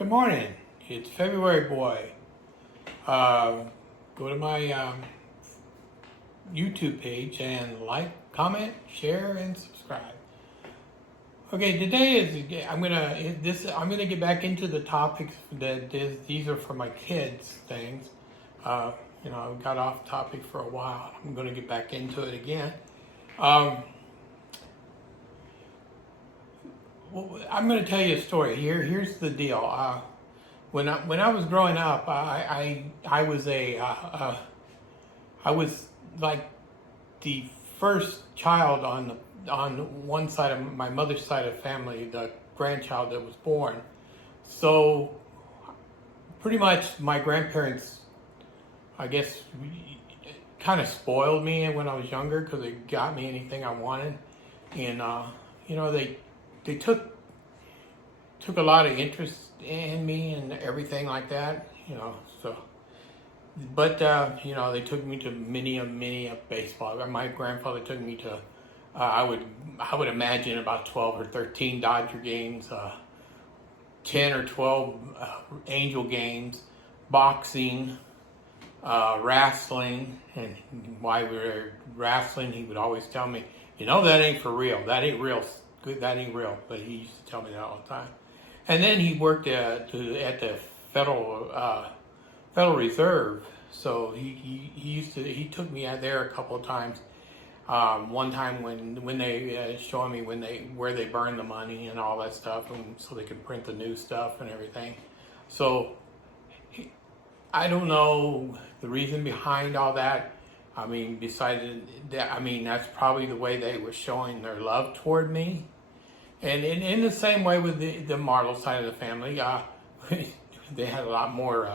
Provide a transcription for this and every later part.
Good morning. It's February Boy. Go to my YouTube page and like, comment, share, and subscribe. Okay, today I'm gonna get back into the topics that these are for my kids things. I got off topic for a while. I'm gonna get back into it again. Well, I'm going to tell you a story. Here's the deal. When I was growing up, I was like the first child on one side of my mother's side of the family, the grandchild that was born. So pretty much my grandparents, I guess, kind of spoiled me when I was younger because they got me anything I wanted, and they took a lot of interest in me and everything like that, so but they took me to many a baseball. My grandfather took me to I would imagine about 12 or 13 Dodger games, 10 or 12 Angel games, boxing, wrestling. And while we were wrestling, he would always tell me, that ain't for real, that ain't real good, that ain't real. But he used to tell me that all the time. And then he worked at the Federal Reserve, so he took me out there a couple of times. One time when they showing me where they burn the money and all that stuff, and so they could print the new stuff and everything. So I don't know the reason behind all that. I mean, besides that, that's probably the way they were showing their love toward me. And in the same way with the Marlowe side of the family, they had a lot more.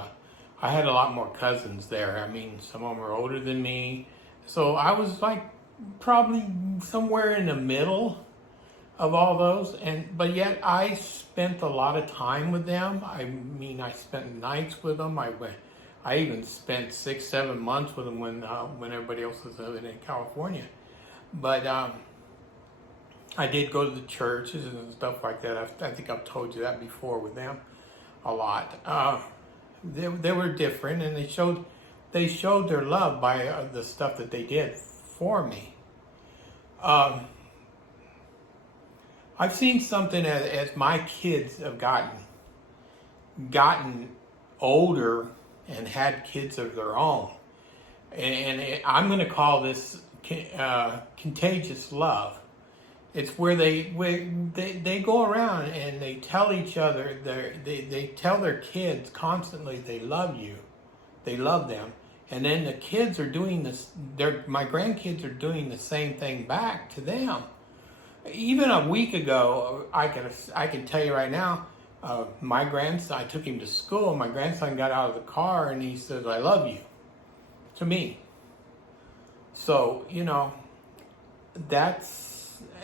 I had a lot more cousins there. Some of them were older than me, so I was like probably somewhere in the middle of all those. But yet I spent a lot of time with them. I spent nights with them. I even spent 6-7 months with them when everybody else was living in California. But I did go to the churches and stuff like that. I think I've told you that before with them a lot. They were different, and they showed their love by the stuff that they did for me. I've seen something as my kids have gotten older and had kids of their own, and I'm going to call this contagious love. It's where they go around and they tell each other, they tell their kids constantly they love you, they love them, and then the kids are doing this. My grandkids are doing the same thing back to them. Even a week ago, I can tell you right now, my grandson, I took him to school. My grandson got out of the car and he says, "I love you," to me. So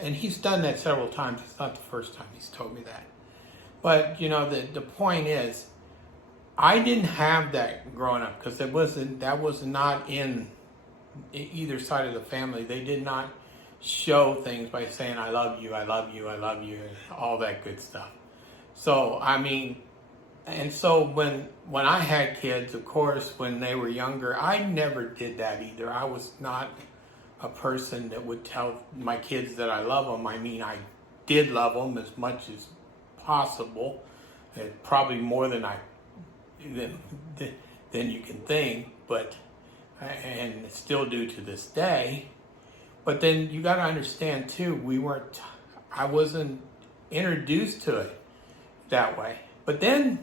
and he's done that several times. It's not the first time he's told me that. But the point is, I didn't have that growing up because that was not in either side of the family. They did not show things by saying "I love you, I love you, I love you," and all that good stuff. So and so when I had kids, of course, when they were younger, I never did that either. I was not a person that would tell my kids that I love them. I did love them as much as possible, probably more than than you can think, but and still do to this day. But then you got to understand too, I wasn't introduced to it that way. But then,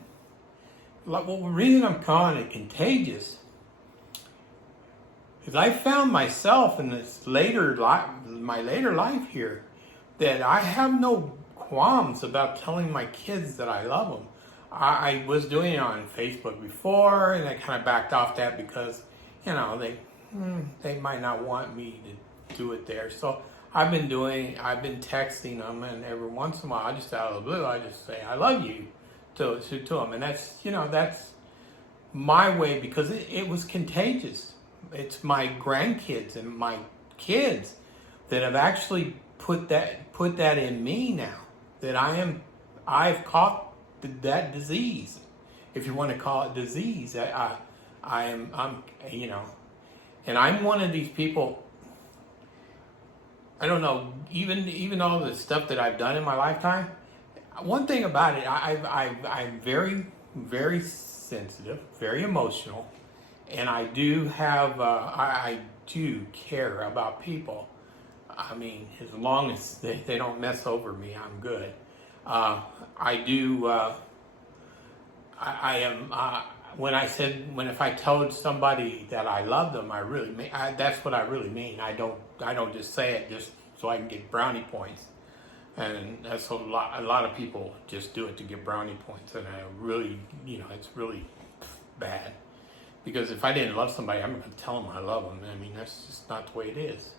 the reason I'm calling it contagious, because I found myself in my later life here, that I have no qualms about telling my kids that I love them. I was doing it on Facebook before, and I kind of backed off that because, they might not want me to do it there. So I've been texting them, and every once in a while, I just out of the blue, I just say I love you to them, and that's my way because it was contagious. It's my grandkids and my kids that have actually put that in me now, that I've caught that disease, if you want to call it disease. I'm and I'm one of these people. I don't know, even all the stuff that I've done in my lifetime. One thing about it, I'm very, very sensitive, very emotional, and I do have, I do care about people. I mean, as long as they don't mess over me, I'm good. I do. I am. If I told somebody that I love them, I really mean. That's what I really mean. I don't just say it just so I can get brownie points. And that's a lot. A lot of people just do it to get brownie points, and I really, it's really bad. Because if I didn't love somebody, I'm going to tell them I love them. I mean, that's just not the way it is.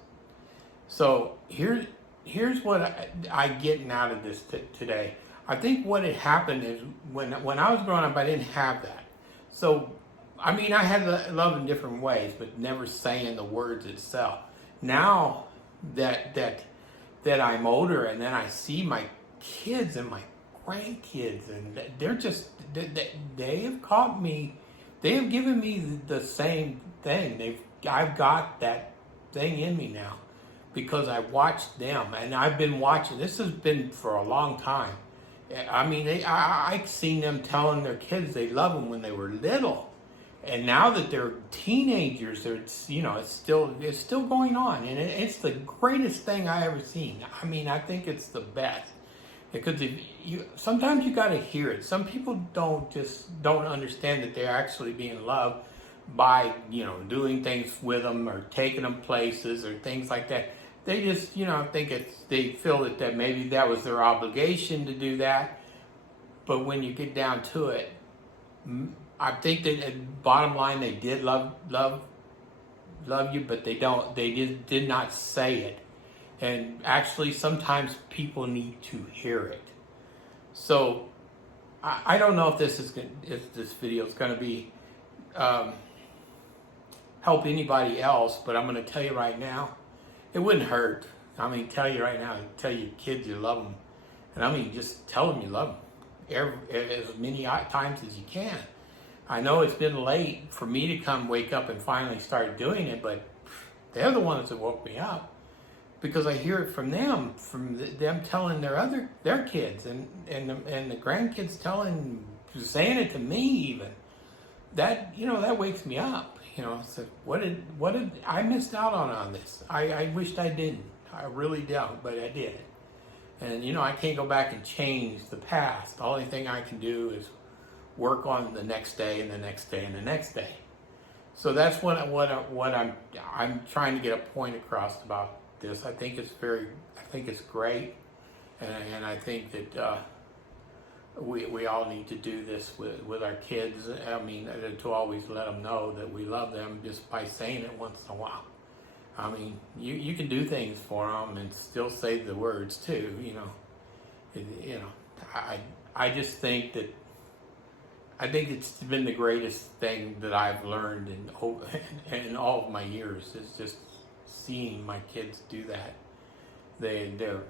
So here's what I getting out of this today. I think what had happened is when I was growing up, I didn't have that. So, I mean, I had love in different ways, but never saying the words itself. Now that I'm older, and then I see my kids and my grandkids, and they're just they have caught me. They have given me the same thing. I've got that thing in me now because I watched them, and I've been watching. This has been for a long time. I mean, I've seen them telling their kids they love them when they were little, and now that they're teenagers, it's still going on, and it's the greatest thing I ever seen. I mean, I think it's the best because sometimes you got to hear it. Some people don't understand that they're actually being loved by doing things with them or taking them places or things like that. They just, they feel that maybe that was their obligation to do that. But when you get down to it, I think that bottom line, they did love you, but they did not say it. And actually, sometimes people need to hear it. So I don't know if this video is going to be help anybody else, but I'm going to tell you right now. It wouldn't hurt. I mean, tell you right now, tell your kids you love them. And I mean, just tell them you love them as many times as you can. I know it's been late for me to wake up and finally start doing it, but they're the ones that woke me up because I hear it from them telling their kids and the grandkids saying it to me even. That, that wakes me up. So what did I missed out on this? I wished I didn't. I really don't, but I did. And I can't go back and change the past. The only thing I can do is work on the next day and the next day and the next day. So that's what I'm trying to get a point across about this. I think it's great, and I think that we all need to do this with our kids. I mean, to always let them know that we love them just by saying it once in a while. I mean, you can do things for them and still say the words too. I just think that it's been the greatest thing that I've learned in all of my years. Is just seeing my kids do that. They're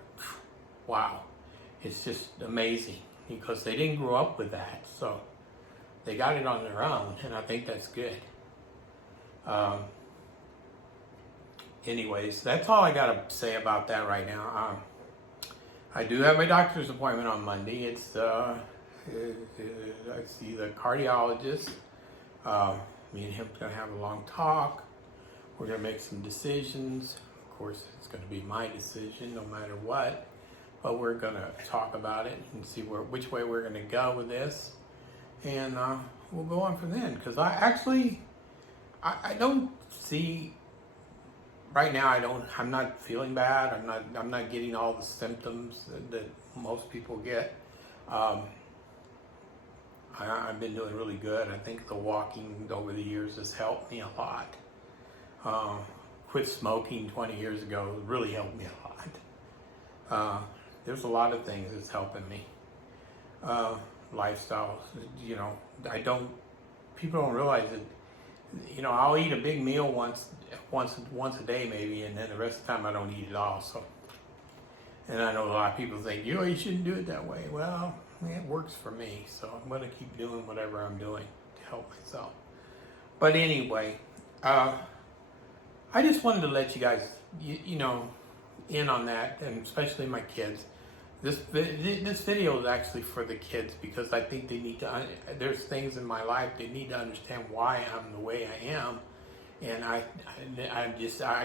wow. It's just amazing. Because they didn't grow up with that, so they got it on their own, and I think that's good. Anyways, that's all I got to say about that right now. I do have my doctor's appointment on Monday. It's I see the cardiologist. Me and him are going to have a long talk. We're going to make some decisions. Of course, it's going to be my decision no matter what. But we're going to talk about it and see which way we're going to go with this. And we'll go on from then. Because I don't see, right now I'm not feeling bad. I'm not getting all the symptoms that most people get. I've been doing really good. I think the walking over the years has helped me a lot. Quit smoking 20 years ago really helped me a lot. There's a lot of things that's helping me. Lifestyle, people don't realize that, I'll eat a big meal once a day maybe, and then the rest of the time I don't eat at all. So, and I know a lot of people think, you shouldn't do it that way. Well, it works for me. So I'm going to keep doing whatever I'm doing to help myself. But anyway, I just wanted to let you guys, you know, in on that, and especially my kids. This video is actually for the kids because I think they need to. There's things in my life they need to understand why I'm the way I am, and I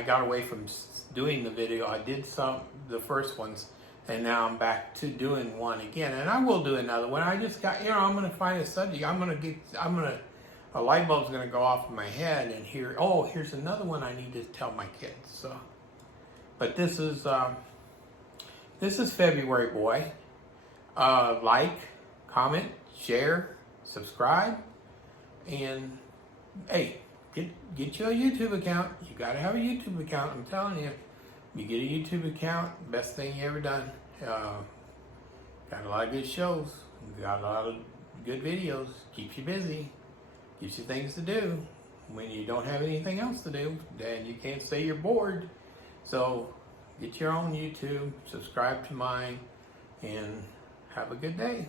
got away from doing the video. I did the first ones, and now I'm back to doing one again, and I will do another one. I just got, I'm gonna find a subject. A light bulb's gonna go off in my head, and here's another one I need to tell my kids. So, but this is February Boy. Like, comment, share, subscribe, and hey, get you a YouTube account. You gotta have a YouTube account. I'm telling you, you get a YouTube account, best thing you ever done. Got a lot of good shows. Got a lot of good videos. Keeps you busy. Gives you things to do. When you don't have anything else to do, then you can't say you're bored. So get your own YouTube, subscribe to mine, and have a good day.